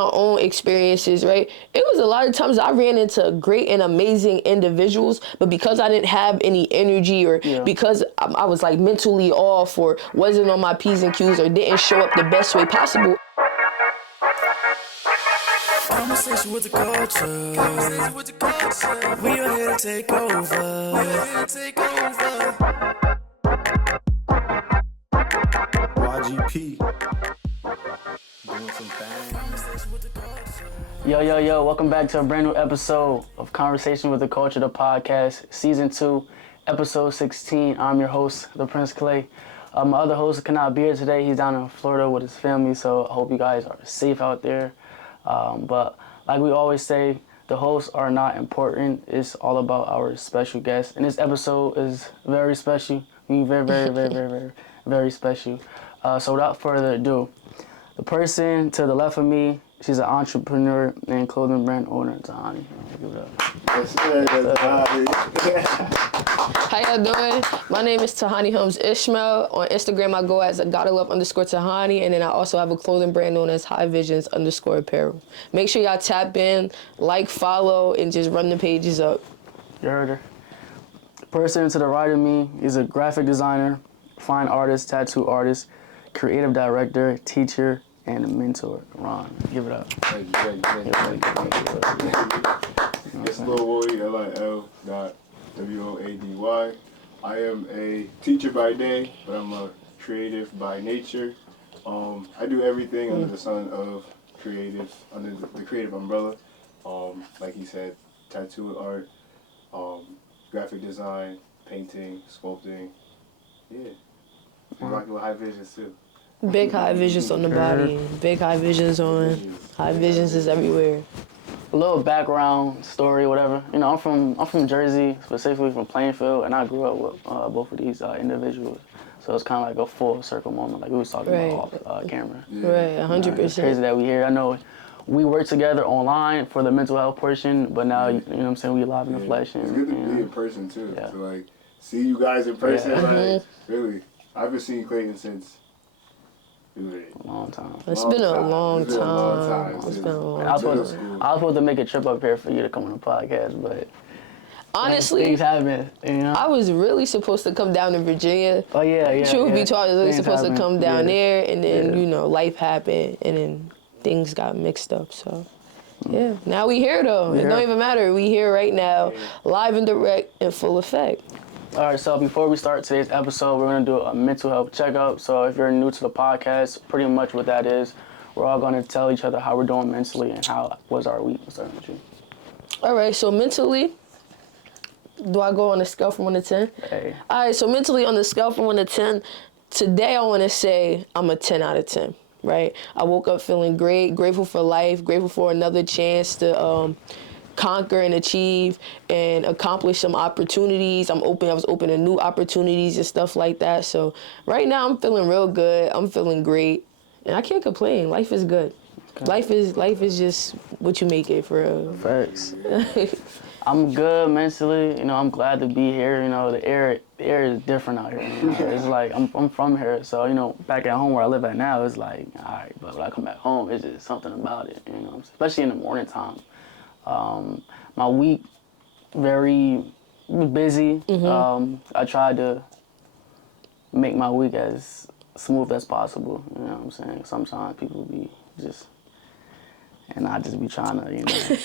my own experiences, right? It was a lot of times I ran into great and amazing individuals, but because I didn't have any energy or because I was like mentally off or wasn't on my P's and Q's or didn't show up the best way possible. Conversation with the culture. Conversation with the culture. We are here to take over. We are here to take over. YGP. Doing some things. Yo, welcome back to a brand new episode of Conversation with the Culture, the podcast, Season 2, Episode 16. I'm your host, the Prince Clay. My other host cannot be here today. He's down in Florida with his family, so I hope you guys are safe out there. But like we always say, the hosts are not important. It's all about our special guests. And this episode is very special. Very special. So without further ado, the person to the left of me, she's an entrepreneur and clothing brand owner, Tahani. Give it up. How y'all doing? My name is Tahani Helms Ishmael. On Instagram, I go as a _Tahani, and then I also have a clothing brand known as High Visions _apparel. Make sure y'all tap in, like, follow, and just run the pages up. You heard her. The person to the right of me is a graphic designer, fine artist, tattoo artist, creative director, teacher, and a mentor. Ron, give it up. Thank you. It's Lil Woody, LIL.WOADY. I am a teacher by day, but I'm a creative by nature. I do everything under the sun of creative, under the creative umbrella. Like he said, tattoo art, graphic design, painting, sculpting. Yeah. I'm rocking with High Visions too. Big high visions on the body. Big high visions on. High visions is everywhere. A little background story, whatever. You know, I'm from Jersey, specifically from Plainfield, and I grew up with both of these individuals. So it's kind of like a full circle moment, like we was talking about off camera. Right, 100%. It's crazy that we here. I know we work together online for the mental health portion, but now you know what I'm saying, we live in the flesh. And, it's good to be in person too. To like see you guys in person, like really. I've been seeing Clayton since. A long time. It's been a long time. I was supposed to make a trip up here for you to come on the podcast, but honestly, things happen. You know? I was really supposed to come down to Virginia. Oh yeah. Truth be told, I was really supposed to come down there, and then you know, life happened, and then things got mixed up. So yeah, now we here though. It don't even matter. We here right now, live and direct, in full effect. All right, so before we start today's episode, we're going to do a mental health checkup. So if you're new to the podcast, pretty much what that is, we're all going to tell each other how we're doing mentally and how was our week. Starting with you. All right, so mentally, do I go on a scale from 1 to 10? Hey. All right, so mentally on the scale from 1 to 10, today I want to say I'm a 10 out of 10, right? I woke up feeling great, grateful for life, grateful for another chance to conquer and achieve and accomplish some opportunities. I was open to new opportunities and stuff like that. So right now I'm feeling real good. I'm feeling great. And I can't complain. Life is good. Okay. Life is just what you make it for real. Facts. I'm good mentally. You know, I'm glad to be here. You know, the air is different out here. You know? It's like I'm from here, so you know, back at home where I live at now, it's like all right, but when I come back home, it's just something about it. You know, especially in the morning time. My week, very busy. I tried to make my week as smooth as possible. You know what I'm saying? Sometimes people be just, and I just be trying to, you know.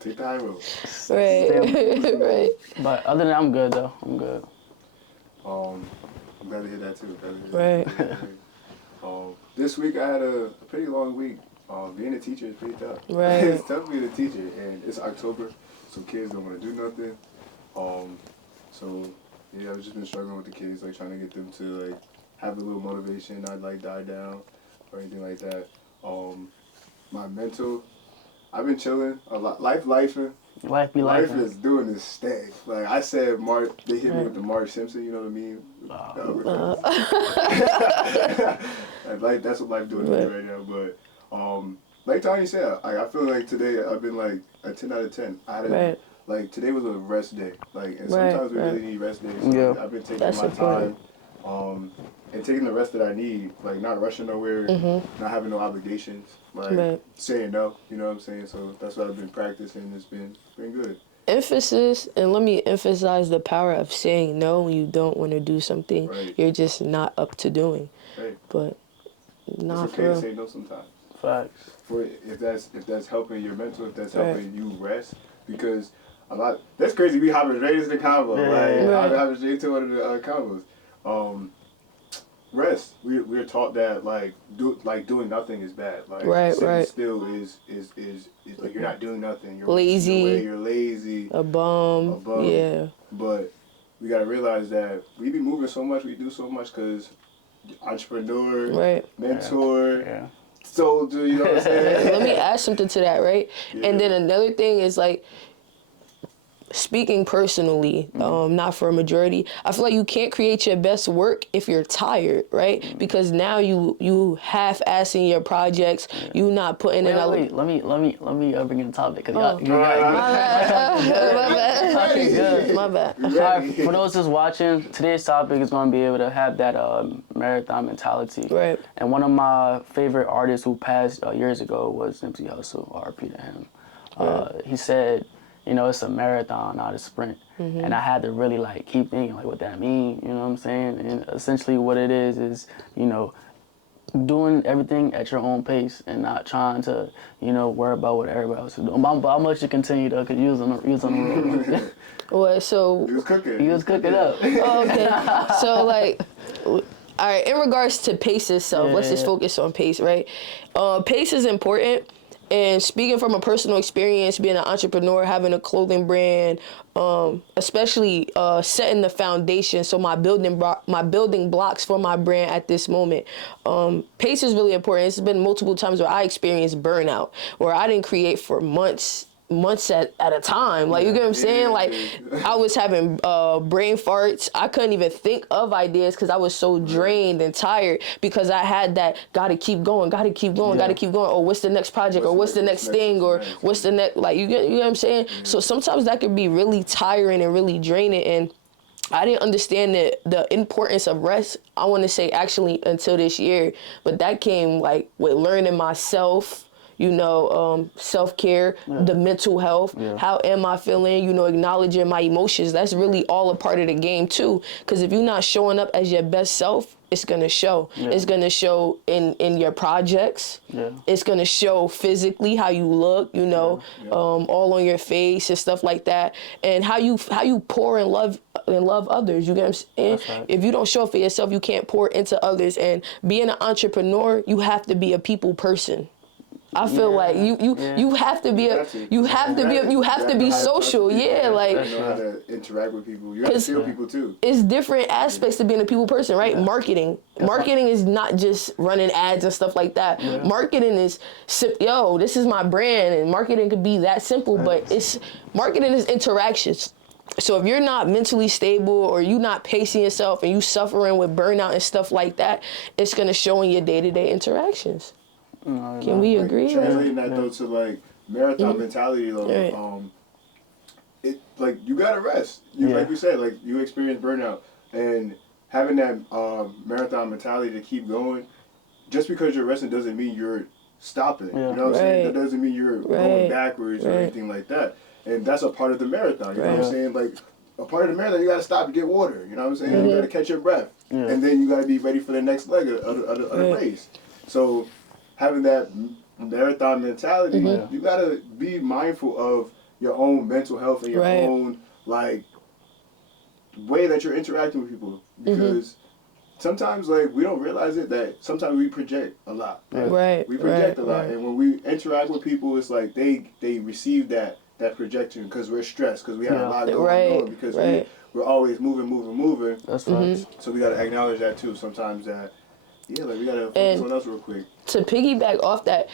Take the high road. Right. But other than that, I'm good though. I'm good. I'm glad to hear that too. Right. This week I had a pretty long week. Being a teacher is pretty tough. Right. It's tough being a teacher, and it's October, so kids don't want to do nothing. So yeah, I've just been struggling with the kids, like trying to get them to like have a little motivation, not like die down or anything like that. My mental, I've been chilling a lot. Life be life. Life is doing this thing. Like I said, they hit me with the Marge Simpson. You know what I mean? Like that's what life doing to me right now. But like Tony said, I feel like today I've been like a 10 out of 10. I had like today was a rest day. Like and sometimes we really need rest days. So I've been taking my time and taking the rest that I need, like not rushing nowhere, not having no obligations, like saying no. You know what I'm saying? So that's what I've been practicing. It's been good. Emphasis, and let me emphasize the power of saying no when you don't want to do something you're just not up to doing. Right. But not it's okay to say no sometimes. Facts. For if that's helping your mental, if that's helping you rest, because that's crazy. We hopping straight into the combo. Like hopping straight to one of the combos. Rest. We're taught that doing nothing is bad. Like sitting still is like you're not doing nothing. You're lazy. You're lazy. A bum. Yeah. But we gotta realize that we be moving so much. We do so much because entrepreneur, mentor, soldier. You know what I'm saying? Let me add something to that, right? Yeah. And then another thing is like, speaking personally, not for a majority, I feel like you can't create your best work if you're tired, right? Because now you half-assing your projects, you not putting in. Wait, let me bring in the topic. Cause my bad. All right, for those just watching, today's topic is going to be able to have that marathon mentality. Right. And one of my favorite artists who passed years ago was Nipsey Hussle, R.I.P. to him. He said, you know, it's a marathon, not a sprint. And I had to really like keep thinking like what that means, you know what I'm saying? And essentially what it is, you know, doing everything at your own pace and not trying to, you know, worry about what everybody else is doing. But I'm gonna let you continue though, because you was on the road. What, so he was cooking. He was cooking up. Oh, okay. So like, all right, in regards to pace itself, let's just focus on pace, right? Pace is important. And speaking from a personal experience, being an entrepreneur, having a clothing brand, especially setting the foundation, so my building blocks for my brand at this moment, pace is really important. It's been multiple times where I experienced burnout, where I didn't create for months at a time. Like, you get what I'm saying? Like, I was having brain farts. I couldn't even think of ideas because I was so drained and tired, because I had that gotta keep going. Or what's the next project? Or what's the next thing? Or what's the next, like, you get what I'm saying? So sometimes that could be really tiring and really draining. And I didn't understand the importance of rest, I want to say, actually until this year. But that came like with learning myself, you know, self-care, the mental health, how am I feeling, you know, acknowledging my emotions. That's really all a part of the game too. Because if you're not showing up as your best self, it's going to show. It's going to show in your projects. It's going to show physically how you look, you know, all on your face and stuff like that. And how you pour and love others. You get what I'm saying? Right. If you don't show up for yourself, you can't pour into others. And being an entrepreneur, you have to be a people person. I feel like you have to be you have to be social. Like, you know how to interact with people. You have to feel people too. It's different aspects to being a people person, right? Marketing is not just running ads and stuff like that. Marketing is, this is my brand, and marketing could be that simple, but marketing is interactions. So if you're not mentally stable, or you not pacing yourself, and you suffering with burnout and stuff like that, it's gonna show in your day-to-day interactions. Can we agree? Translating that though to like marathon mentality though, it like you gotta rest. Like you said, like you experience burnout, and having that marathon mentality to keep going. Just because you're resting doesn't mean you're stopping. You know what I'm saying? That doesn't mean you're going backwards or anything like that. And that's a part of the marathon. You know what I'm saying? Like a part of the marathon, you gotta stop to get water. You know what I'm saying? You gotta catch your breath, and then you gotta be ready for the next leg of the race. So having that marathon mentality, you gotta be mindful of your own mental health and your own like way that you're interacting with people, because sometimes like we don't realize it that sometimes we project a lot. We project a lot, and when we interact with people, it's like they receive that projection because we're stressed, because we have a lot going on, because we're always moving. That's right. So we gotta acknowledge that too. Sometimes that. Yeah, like we gotta focus on us real quick. to piggyback off that,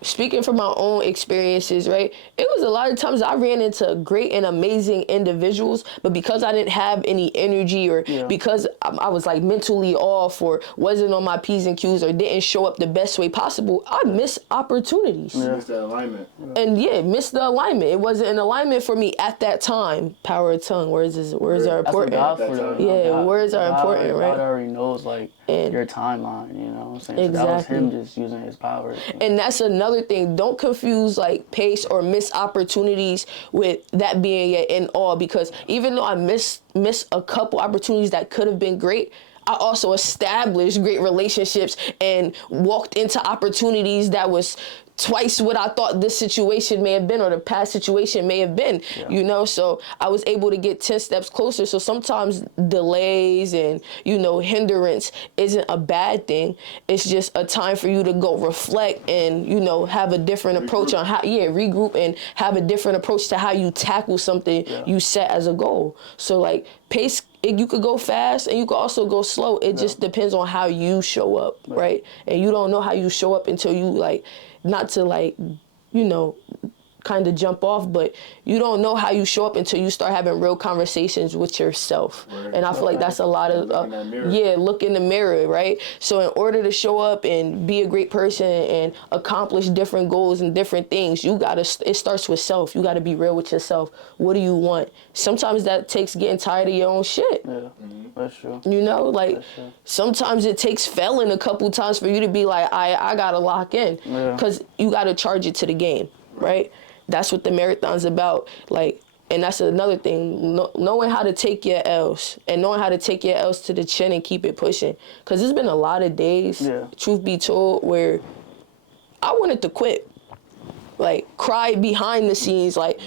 speaking from my own experiences, right? It was a lot of times I ran into great and amazing individuals, but because I didn't have any energy or because I was like mentally off or wasn't on my P's and Q's or didn't show up the best way possible, I missed opportunities. You missed that alignment. And missed the alignment. It wasn't an alignment for me at that time. Power of tongue. Words are important. Words are important, right? God already knows like your timeline, you know what I'm saying? Exactly. So that was him just using his power. And that's another thing. Don't confuse like pace or miss opportunities with that being your end all, because even though I miss a couple opportunities that could have been great, I also established great relationships and walked into opportunities that was twice what I thought this situation may have been or the past situation may have been, you know? So I was able to get 10 steps closer. So sometimes delays and, hindrance isn't a bad thing. It's just a time for you to go reflect and, have a different approach on how, regroup and have a different approach to how you tackle something you set as a goal. So like pace, you could go fast and you could also go slow. It just depends on how you show up, right? And you don't know how you show up until you like, not to kind of jump off, but you don't know how you show up until you start having real conversations with yourself. Right. And I feel like that's a lot of, look in the mirror, right? So in order to show up and be a great person and accomplish different goals and different things, it starts with self. You gotta be real with yourself. What do you want? Sometimes that takes getting tired of your own shit. Yeah, that's true. Sometimes it takes failing a couple times for you to be like, I gotta lock in. Because you gotta charge it to the game, right? That's what the marathon's about. Like, and that's another thing, knowing how to take your L's and knowing how to take your L's to the chin and keep it pushing. Because there's been a lot of days, truth be told, where I wanted to quit. Like, cry behind the scenes, like,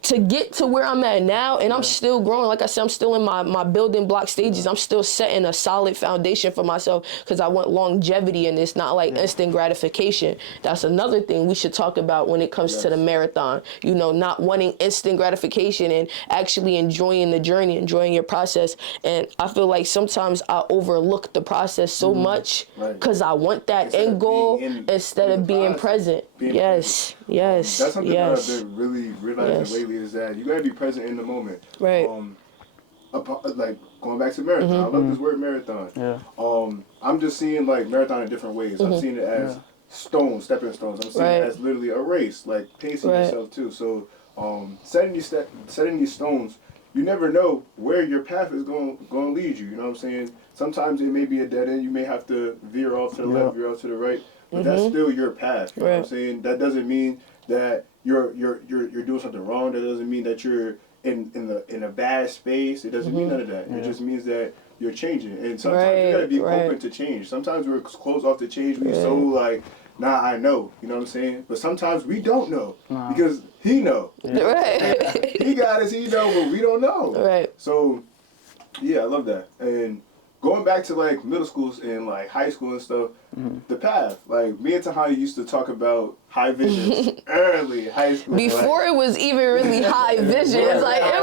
to get to where I'm at now, and I'm still growing. Like I said, I'm still in my building block stages. I'm still setting a solid foundation for myself because I want longevity, and it's not like instant gratification. That's another thing we should talk about when it comes to the marathon. Not wanting instant gratification and actually enjoying the journey, enjoying your process. And I feel like sometimes I overlook the process so much because I want that end goal instead of being present. Yes. That's something that I've been really realizing lately is that you gotta be present in the moment. Right. Like going back to marathon, I love this word marathon. Yeah. I'm just seeing like marathon in different ways. I'm seeing it as stepping stones. I'm seeing it as literally a race, like pacing yourself too. So setting these stones, you never know where your path is going to lead you. You know what I'm saying? Sometimes it may be a dead end. You may have to veer off to the left, veer off to the right. But that's still your path. You know what I'm saying? That doesn't mean that you're doing something wrong. That doesn't mean that you're in a bad space. It doesn't mean none of that. It just means that you're changing. And sometimes you gotta be open to change. Sometimes we're closed off to change. We're so like, nah, I know. You know what I'm saying? But sometimes we don't know because he know. Right. He got us. He know, but we don't know. Right. So yeah, I love that. And going back to like middle schools and like high school and stuff, the path. Like me and Tahani used to talk about high visions early high school. Before it was even really high vision, it's like it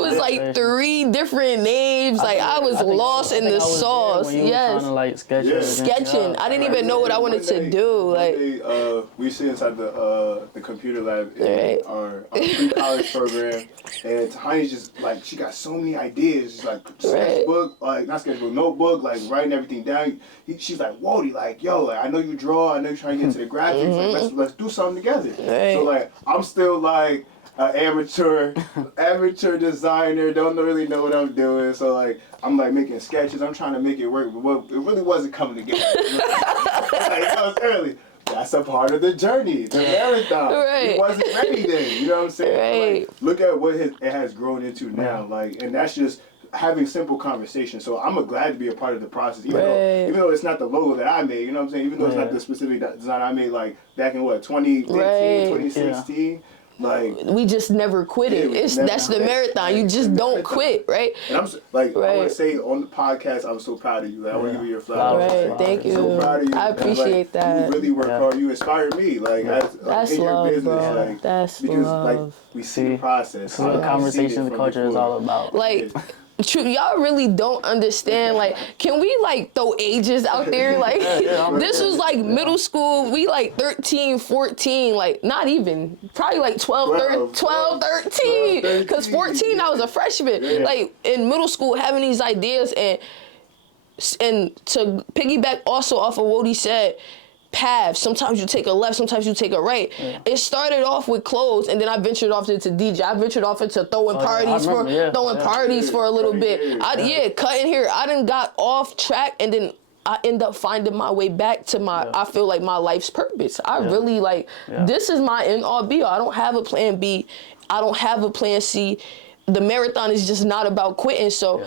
was like 3 different names. Like I was lost in the sauce. Yes. Sketching. I didn't even know what I wanted to do. Like we sit inside the computer lab in our pre-college program, and Tahani's just like she got so many ideas. She's like sketchbook, like not sketchbook, notebook, like writing everything down. She's like, Wody, like yo, like I know you draw, I know you're trying to get into the graphics. Like let's do something together. So like I'm still like an amateur designer, don't really know what I'm doing. So like I'm like making sketches, I'm trying to make it work, but it really wasn't coming together. Like that was early. That's a part of the journey, the marathon. It wasn't ready then, you know what I'm saying? Like, look at what it has grown into now, like, and that's just having simple conversations. So I'm glad to be a part of the process, even though it's not the logo that I made, you know what I'm saying? Even though it's not the specific design I made, like back in 2015, 2016. Like we just never quit it. That's the marathon. You just don't quit, right? And I'm like, I want to say on the podcast, I'm so proud of you. Like, I want to give you your flowers. Right, thank you. So proud of you. I appreciate that. You really work hard. You inspire me. Like that's in love, your business, bro. Like That's because love. like we see the process. That's what conversation culture is all about. Like True, y'all really don't understand. Like, can we like throw ages out there? Like, this was like middle school. We like 13, 14, like not even, probably like 12, 13. Because 14, I was a freshman. Like in middle school, having these ideas and to piggyback also off of what he said, paths. Sometimes you take a left, sometimes you take a right. Yeah. It started off with clothes, and then I ventured off into DJ. I ventured off into throwing parties for a little bit. Cutting hair. I done got off track, and then I end up finding my way back to my, I feel like my life's purpose. I really like, this is my end all be all. I don't have a plan B. I don't have a plan C. The marathon is just not about quitting. So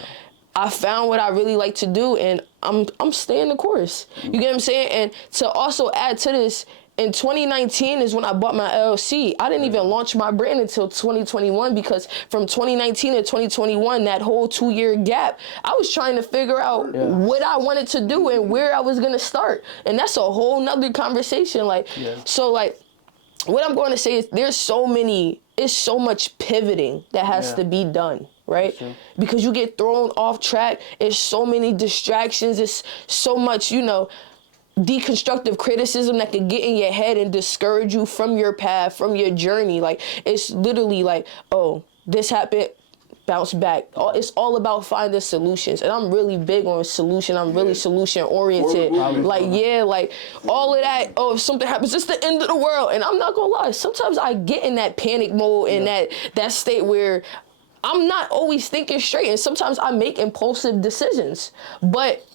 I found what I really like to do, and I'm staying the course. You get what I'm saying? And to also add to this, in 2019 is when I bought my LLC. I didn't even launch my brand until 2021, because from 2019 to 2021, that whole 2-year gap, I was trying to figure out what I wanted to do and where I was gonna start. And that's a whole nother conversation. So what I'm going to say is it's so much pivoting that has to be done. Right? Because you get thrown off track. It's so many distractions. It's so much, deconstructive criticism that could get in your head and discourage you from your path, from your journey. Like, it's literally like, oh, this happened, bounce back. It's all about finding solutions. And I'm really big on solution. I'm really solution oriented. Like all of that, oh, if something happens, it's the end of the world. And I'm not gonna lie, sometimes I get in that panic mode and that state where I'm not always thinking straight, and sometimes I make impulsive decisions. But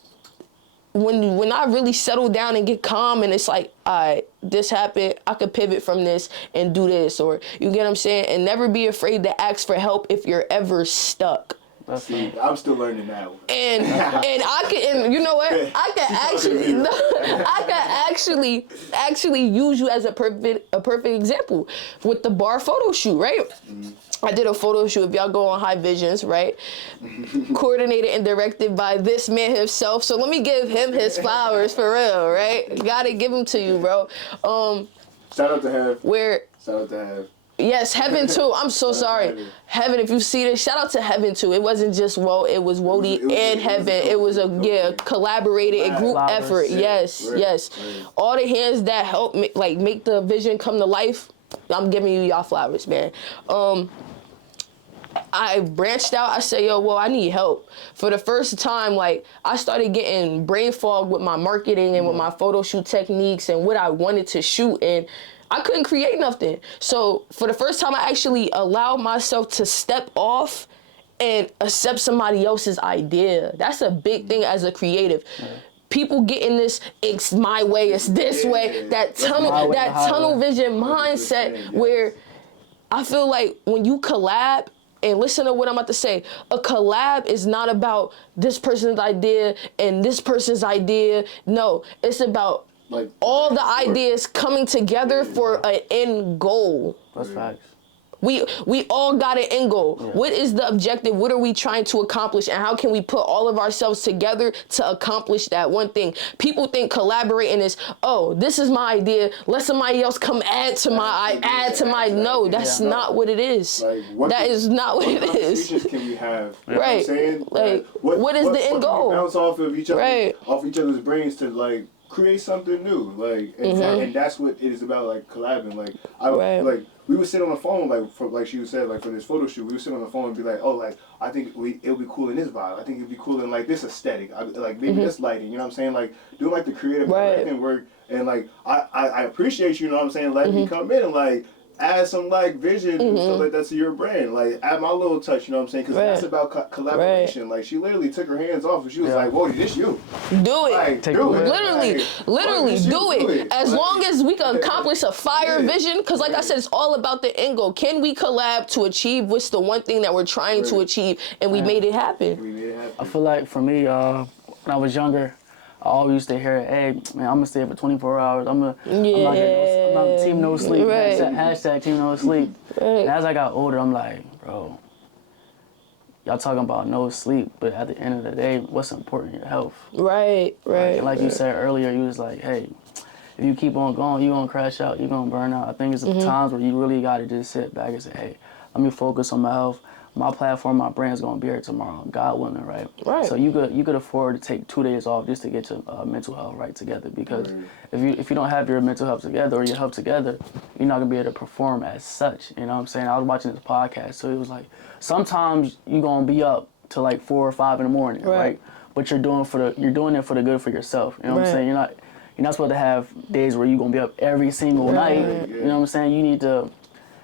when I really settle down and get calm, and it's like, all right, this happened, I could pivot from this and do this, or you get what I'm saying? And never be afraid to ask for help if you're ever stuck. See, I'm still learning that one. And you know what? I can actually use you as a perfect example with the bar photo shoot, right? Mm-hmm. I did a photo shoot, if y'all go on High Visions, right? Coordinated and directed by this man himself. So let me give him his flowers for real, right? Gotta give them to you, bro. Shout out to Hev. Shout out to Hev. Yes, Heaven too. I'm so sorry. Heaven, if you see this, shout out to Heaven too. It wasn't just it was Wody and Heaven. It was a collaborated group effort. Yes. All the hands that help make the vision come to life, I'm giving you y'all flowers, man. I branched out. I said, I need help. For the first time, I started getting brain fog with my marketing and with my photo shoot techniques and what I wanted to shoot, and I couldn't create nothing. So for the first time, I actually allowed myself to step off and accept somebody else's idea. That's a big thing as a creative. People get in this, it's my way, it's this way, that tunnel vision mindset where I feel like when you collab, and listen to what I'm about to say, a collab is not about this person's idea and this person's idea. No, it's about all the ideas coming together for an end goal. That's facts. We all got an end goal. Yeah. What is the objective? What are we trying to accomplish? And how can we put all of ourselves together to accomplish that one thing? People think collaborating is, this is my idea. Let somebody else come add to my. No, that's not what it is. That is not what it is. What can we have? You know what I'm saying? What is the end goal? Bounce off of each other, off each other's brains to create something new. And that's what it is about, collabing. We would sit on the phone, she said, for this photo shoot, we would sit on the phone and be like, I think it'll be cool in this vibe. I think it'd be cool in this aesthetic. Maybe this lighting. You know what I'm saying? Doing the creative directing work. And I appreciate you. You know what I'm saying? Let me come in and add some vision and stuff like that to your brand. Add my little touch. You know what I'm saying? Because that's about collaboration. She literally took her hands off and she was like, "Whoa, this you? Do it. Do it. Literally, do it. As long as we can accomplish a fire vision, because I said, it's all about the end goal. Can we collab to achieve what's the one thing that we're trying to achieve? And we made it happen. I feel like for me, when I was younger, I always used to hear, hey, man, I'm going to stay for 24 hours. I'm not team no sleep. Hashtag team no sleep. And as I got older, I'm like, bro, y'all talking about no sleep, but at the end of the day, what's important? Your health. Right. Like you said earlier, you was like, hey, if you keep on going, you're going to crash out, you're going to burn out. I think it's the times where you really got to just sit back and say, hey, let me focus on my health. my platform, my brand's gonna be here tomorrow, God willing, right? Right. So you could afford to take 2 days off just to get your mental health right together. Because if you don't have your mental health together or your health together, you're not gonna be able to perform as such. You know what I'm saying? I was watching this podcast, so it was like sometimes you're gonna be up to like 4 or 5 in the morning, right? But you're doing it for the good for yourself. You know what I'm saying? You're not supposed to have days where you're gonna be up every single night. You know what I'm saying? You need to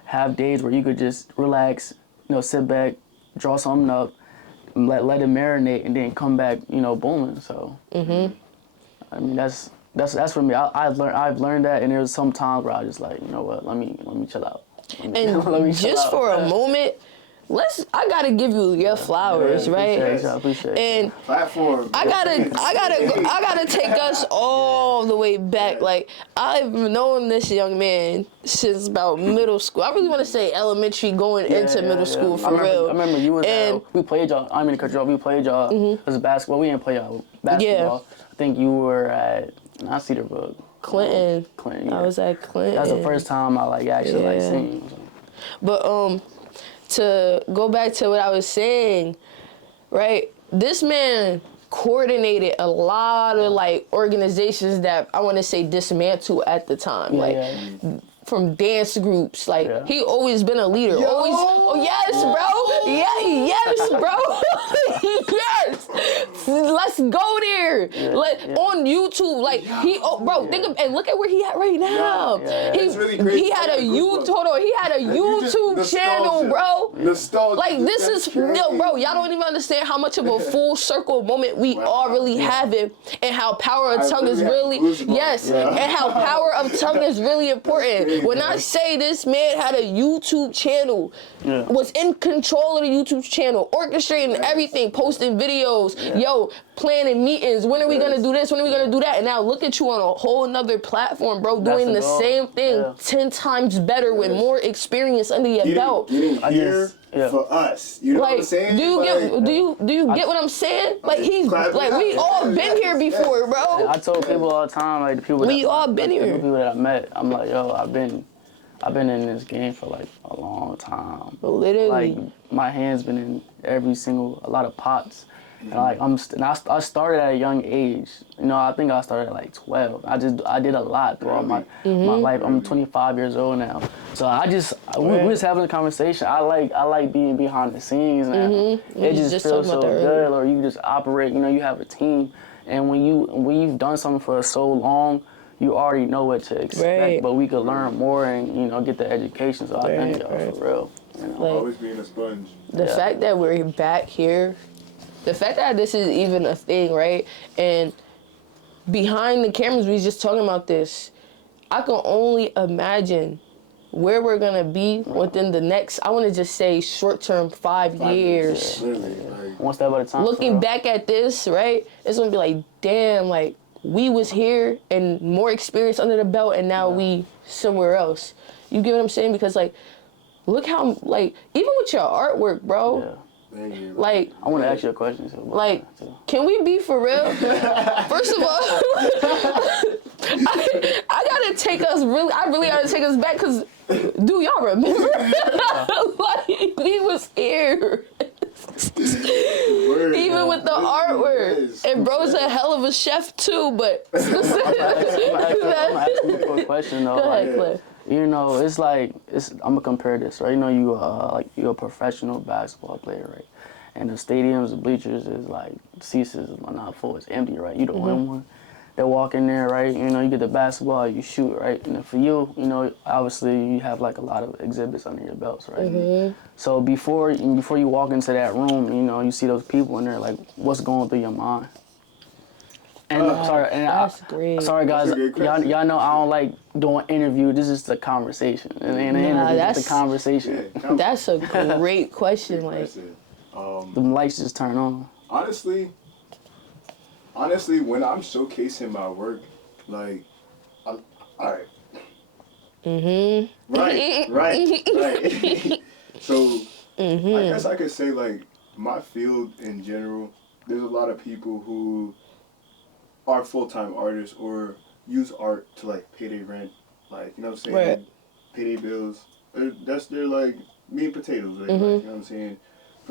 have days where you could just relax, sit back, draw something up, let it marinate, and then come back, booming. So, I mean, that's for me. I've learned that, and there's some times where I just like, you know what, let me chill out. And just for a moment, I gotta give you your flowers, right? Appreciate and platform. I gotta take us all the way back. Like, I've known this young man since about middle school. I really want to say elementary, going into middle school for real. I remember you was we played y'all. I'm in the country. We played y'all as basketball. We didn't play y'all basketball. I think you were at not Cedarbrook. Clinton. Yeah. I was at Clinton. That was the first time I actually seen you. So. But to go back to what I was saying, right? This man coordinated a lot of organizations that I want to say dismantled at the time. From dance groups, he always been a leader. Yo! Always, yes, bro. Yes, bro. Yes. Let's go there. On YouTube, think of and look at where he at right now. It's really crazy. He had a YouTube channel, bro. Nostalgia. This is bro. Y'all don't even understand how much of a full circle moment we are really having, and how power of tongue is really and how power of tongue is really important. When I say this man had a YouTube channel, was in control of the YouTube channel, orchestrating everything, posting videos, planning meetings. When are we gonna do this? When are we gonna do that? And now look at you on a whole nother platform, bro, doing the same thing 10 times better with more experience under your belt. For us, you know what I'm saying? Do you get what I'm saying? We all been here before, bro. I told people all the time, the people the people that I met, I'm like, yo, I've been in this game for a long time. Literally, my hand's been in a lot of pots. And I started at a young age. I think I started at 12. I did a lot throughout my life. I'm 25 years old now. So we just having a conversation. I like being behind the scenes now. It just feels so good. Or you just operate. You have a team, and when you've done something for so long, you already know what to expect. But we could learn more and get the education. So I think for real. Always being a sponge. The fact that we're back here. The fact that this is even a thing, right? And behind the cameras, we was just talking about this. I can only imagine where we're going to be within the next, I want to just say short-term 5 years. One step at a time. Looking back at this, right? It's going to be like, damn, we was here and more experience under the belt, and now we somewhere else. You get what I'm saying? Because, look how, even with your artwork, bro. Yeah. I want to ask you a question. Can we be for real? First of all, I gotta take us I really gotta take us back, because do y'all remember? We was here. Even with the artwork. And bro's a hell of a chef too, but I'm asking you a quick question though. Go ahead, Cliff. It's I'm gonna compare this, right? You're a professional basketball player, right? And the stadiums, the bleachers is seats is not full, it's empty, right? You the only one that walk in there, right? You get the basketball, you shoot, right? And for you, obviously you have a lot of exhibits under your belts, right? So before you walk into that room, you see those people in there, what's going through your mind? And that's great. Sorry guys, y'all know I don't like doing interview. This is the conversation, and the interview is the conversation. That's a great question. The lights just turn on. Honestly, when I'm showcasing my work, all right. Right. So, I guess I could say my field in general. There's a lot of people who are full-time artists or use art to pay their rent, you know what I'm saying? Pay their bills. They're meat and potatoes, you know what I'm saying?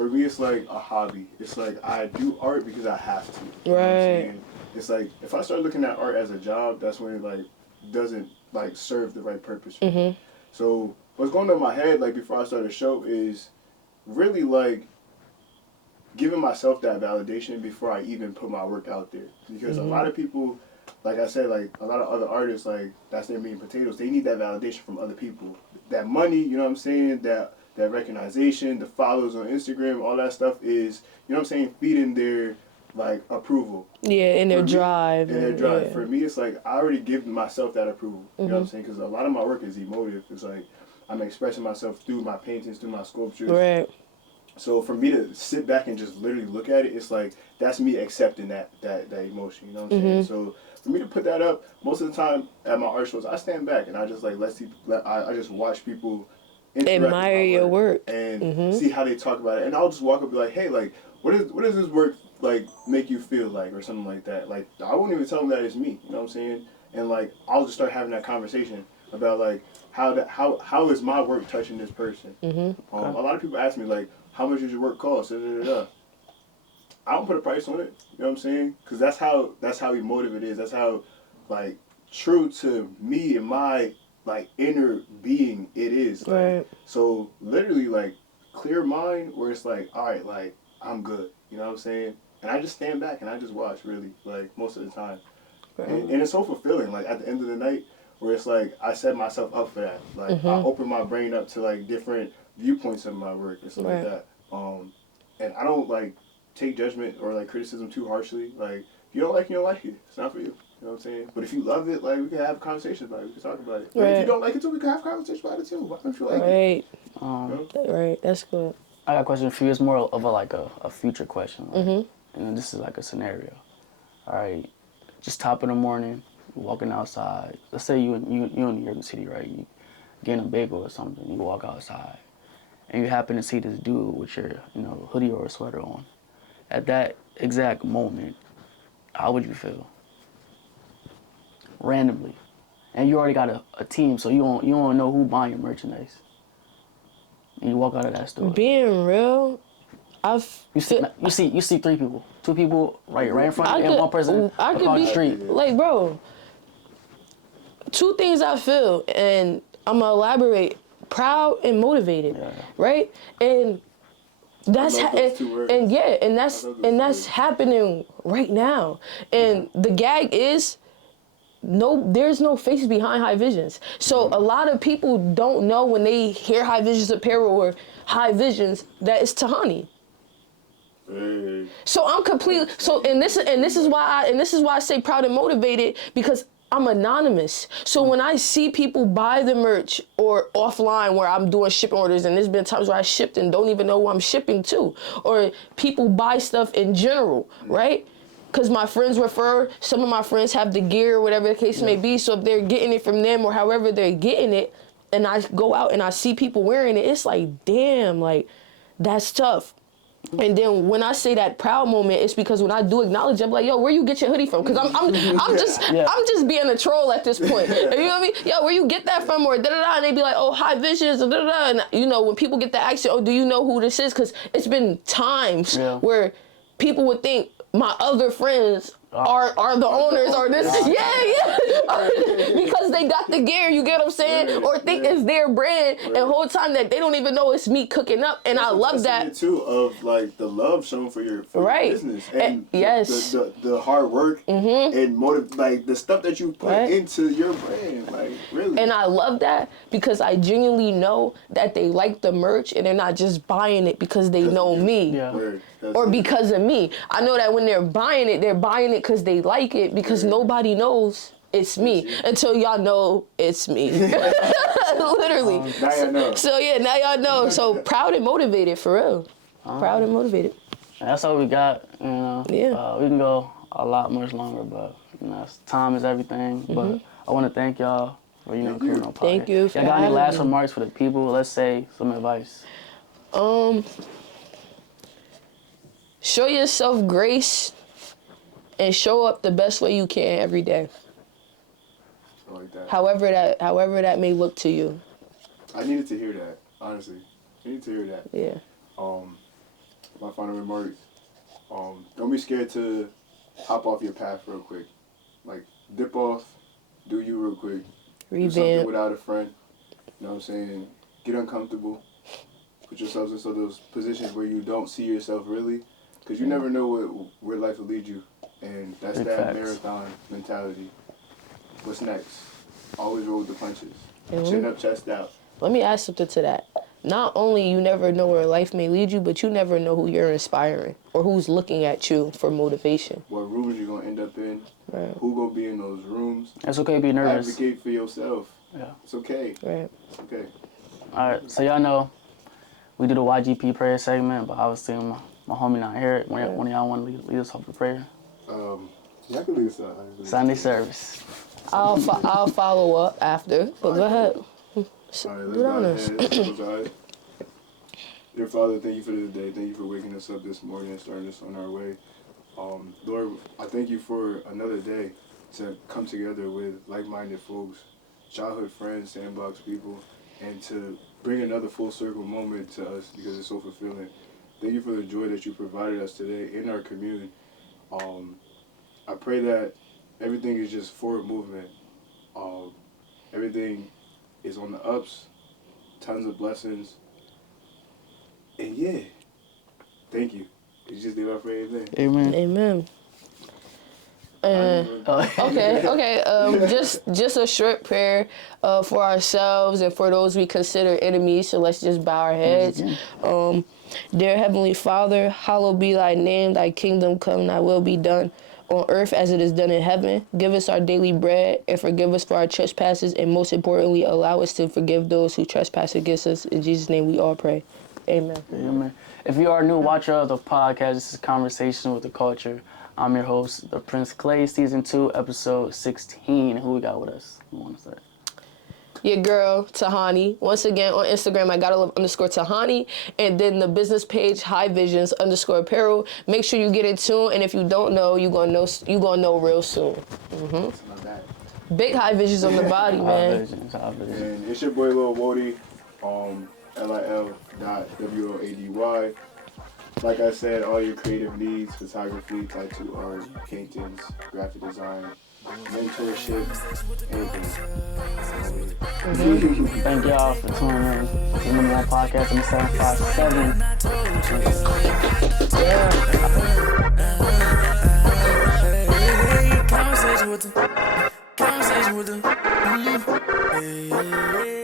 for me, it's like a hobby. It's like I do art because I have to. You know what I'm Right. saying? It's like if I start looking at art as a job, that's when it like doesn't like serve the right purpose for me. So what's going on in my head like before I start a show is really like giving myself that validation before I even put my work out there. Because a lot of people, like I said, like a lot of other artists, like that's their meat and potatoes. They need that validation from other people. That money, you know what I'm saying? That recognition, the follows on Instagram, all that stuff is, you know what I'm saying, feeding their like approval. Yeah, in their For me- drive. In their and- drive. yeah. For me, it's like I already give myself that approval. You know what I'm saying? Because a lot of my work is emotive. It's like I'm expressing myself through my paintings, through my sculptures. Right. So for me to sit back and just literally look at it, it's like that's me accepting that emotion. You know what I'm saying? So for me to put that up, most of the time at my art shows, I stand back and I just like I just watch people interact with Admire my your work. and see how they talk about it, and I'll just walk up and be like, hey, like what does this work like make you feel like or something like that? Like I won't even tell them that it's me. You know what I'm saying? And like I'll just start having that conversation about like how is my work touching this person? A lot of people ask me like, how much does your work cost? Da, da, da, da. I don't put a price on it. You know what I'm saying? Because that's how emotive it is. That's how like true to me and my like inner being it is. Like, Right. So literally like clear mind where it's like, all right, like I'm good. You know what I'm saying? And I just stand back and I just watch really like most of the time. And it's so fulfilling. Like at the end of the night, where it's like I set myself up for that. Like I open my brain up to like different viewpoints of my work and stuff like that. And I don't like take judgment or like criticism too harshly. Like if you don't like it, you don't like it. It's not for you. You know what I'm saying? But if you love it, like we can have a conversation about it. We can talk about it. Like, if you don't like it too, we can have a conversation about it too. Why don't you like it? Right. That's good. I got a question for you. It's more of a future question. Right? And this is like a scenario. All right, just top of the morning, you're walking outside. Let's say you in New York City, right? You getting a bagel or something. You walk outside, and you happen to see this dude with your hoodie or a sweater on. At that exact moment, how would you feel? Randomly, and you already got a team, so you don't know who buying your merchandise. And you walk out of that store. Being real, You see three people, two people right in front of you, and one person across the street. like, bro, two things I feel, and I'm gonna elaborate: proud and motivated, right? And that's I love those two words. and that's happening right now. And the gag is there's no face behind High Visions. So a lot of people don't know when they hear High Visions Apparel or High Visions that it's Tahani. Hey. So I'm completely and this is why I say proud and motivated, because I'm anonymous. So when I see people buy the merch or offline where I'm doing shipping orders, and there's been times where I shipped and don't even know who I'm shipping to, or people buy stuff in general, right? Because my friends refer, some of my friends have the gear or whatever the case may be. So if they're getting it from them or however they're getting it, and I go out and I see people wearing it, it's like, damn, like that's tough. And then when I say that proud moment, it's because when I do acknowledge, I'm like, yo, where you get your hoodie from? Because I'm just being a troll at this point. You know what I mean? Yo, where you get that from? Or da-da-da. And they be like, oh, High Visions, da-da-da. And you know, when people get the accent, oh, do you know who this is? Because it's been times where people would think my other friends are the owners or this. Because they got the gear, you get what I'm saying? Or think it's their brand, and the whole time that they don't even know it's me cooking up. And I love that too, of like the love shown for your business and yes, the hard work and motive, like the stuff that you put into your brand, like really. And I love that because I genuinely know that they like the merch and they're not just buying it because they know me or because of me. I know that when they're buying it because they like it, because nobody knows it's me until y'all know it's me. Literally. Now y'all know. So yeah, now y'all know. So proud and motivated, for real. Proud and motivated. That's all we got. You know. Yeah. We can go a lot much longer, but time is everything. But I want to thank y'all for creating our podcast. Thank you for y'all got any having last me. remarks for the people? Let's say some advice. Show yourself grace and show up the best way you can every day. I like that. However that may look to you. I needed to hear that, honestly. I needed to hear that. Yeah. my final remarks. Don't be scared to hop off your path real quick. Like, dip off, do you real quick. Do something Revamp. without a friend. You know what I'm saying? Get uncomfortable. Put yourselves in those positions where you don't see yourself really. Because you never know where life will lead you. And that's Big that facts. marathon mentality. What's next? Always roll with the punches. Mhm. Chin up, chest out. Let me add something to that. Not only you never know where life may lead you, but you never know who you're inspiring or who's looking at you for motivation. What rooms you're going to end up in. Right. Who going to be in those rooms. It's okay to be nervous. Advocate for yourself. Yeah. It's okay. Right. It's okay. All right, so y'all know we do the YGP Prayer Segment, but obviously my homie not here. One of y'all want to lead us off with prayer? Yeah, I can leave this out. Sunday service. I'll follow up after, but go ahead. All right, let's Do go honors. ahead. Close our eyes. Dear Father, thank you for this day. Thank you for waking us up this morning and starting us on our way. Lord, I thank you for another day to come together with like-minded folks, childhood friends, sandbox people, and to bring another full circle moment to us because it's so fulfilling. Thank you for the joy that you provided us today in our community. I pray that everything is just forward movement. Everything is on the ups, tons of blessings. And yeah, thank you. You just leave out for anything. Amen. Amen. Okay. Just a short prayer for ourselves and for those we consider enemies. So let's just bow our heads. Dear Heavenly Father, hallowed be thy name, thy kingdom come, thy will be done on earth as it is done in heaven. Give us our daily bread and forgive us for our trespasses, and most importantly, allow us to forgive those who trespass against us. In Jesus' name we all pray. Amen. Amen. If you are a new watcher of the podcast, this is Conversation with the Culture. I'm your host, the Prince Clay, Season 2, Episode 16. Who we got with us? Who want to say? Your girl, Tahani. Once again, on Instagram, I gotta love _Tahani. And then the business page, High Visions _apparel. Make sure you get in tune. And if you don't know, you gonna know real soon. It's not bad. Big High Visions on the body, High man. Visions, High Visions. And it's your boy Lil Wody, LIL.WOADY. Like I said, all your creative needs, photography, tattoo art, paintings, graphic design, mentorship, anything. Thank y'all for tuning in. It's the number one podcast in the 757. Conversation with the